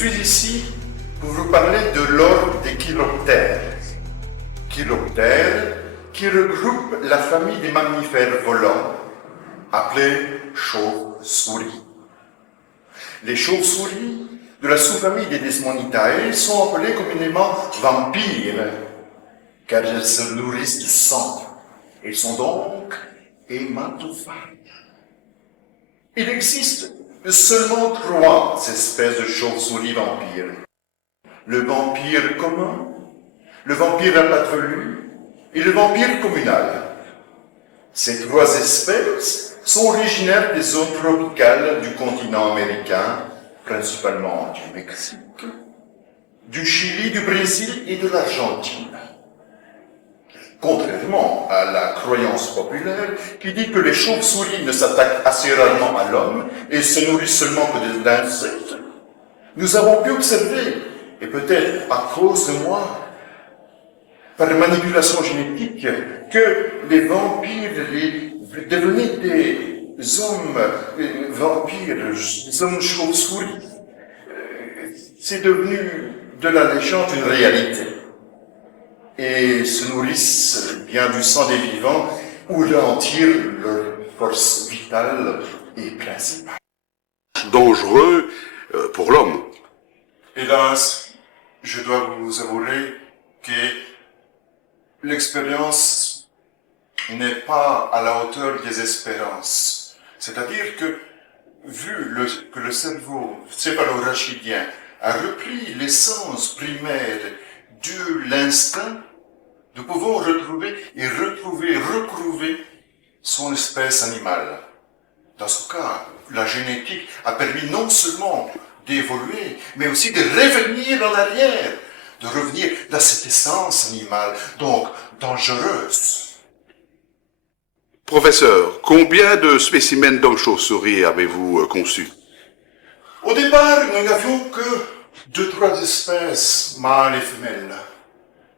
suis ici pour vous parler de l'ordre des chiroptères. Chiroptères qui regroupe la famille des mammifères volants, appelés chauves-souris. Les chauves-souris de la sous-famille des Desmonitae sont appelés communément vampires, car elles se nourrissent du sang. Elles sont donc hématophages. Il existe seulement 3 espèces de chauves-souris vampires. Le vampire commun, le vampire à pattes velues et le vampire communal. Ces 3 espèces sont originaires des zones tropicales du continent américain, principalement du Mexique, du Chili, du Brésil et de l'Argentine. Contrairement à la croyance populaire qui dit que les chauves-souris ne s'attaquent assez rarement à l'homme et se nourrissent seulement que d'insectes, nous avons pu observer, et peut-être à cause de moi, par manipulation génétique, que les vampires devenaient des hommes vampires, des hommes chauves-souris. C'est devenu de la légende une réalité. Et se nourrissent bien du sang des vivants, où ils en tirent leur force vitale et principale. Dangereux pour l'homme. Hélas, je dois vous avouer que l'expérience n'est pas à la hauteur des espérances. C'est-à-dire que, que le cerveau céphalorachidien a repris l'essence primaire de l'instinct, nous pouvons retrouver son espèce animale. Dans ce cas, la génétique a permis non seulement d'évoluer, mais aussi de revenir en arrière, de revenir dans cette essence animale, donc dangereuse. Professeur, combien de spécimens d'hommes chauves-souris avez-vous conçus? Au départ, nous n'avions que 2-3 espèces, mâles et femelles.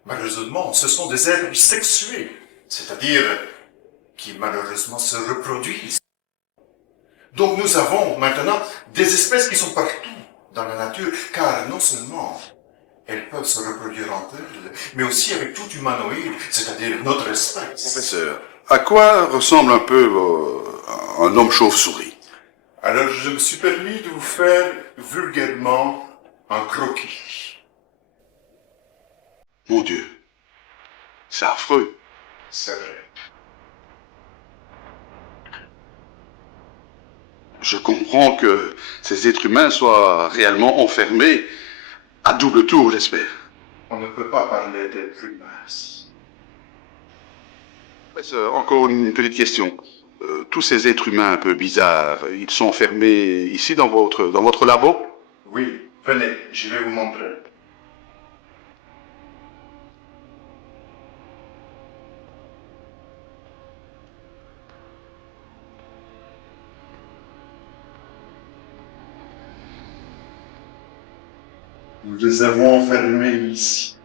Malheureusement, ce sont des êtres sexués, c'est-à-dire qui malheureusement se reproduisent. Donc nous avons maintenant des espèces qui sont partout dans la nature, car non seulement elles peuvent se reproduire entre elles, mais aussi avec tout humanoïde, c'est-à-dire notre espèce. Professeur, à quoi ressemble un peu un homme chauve-souris? Alors je me suis permis de vous faire vulgairement un croquis. Mon Dieu, c'est affreux. C'est vrai. Je comprends que ces êtres humains soient réellement enfermés à double tour, j'espère. On ne peut pas parler d'être humain. Professeur, encore une petite question. Tous ces êtres humains un peu bizarres, ils sont enfermés ici dans votre labo? Oui, venez, je vais vous montrer. Nous les avons enfermés ici.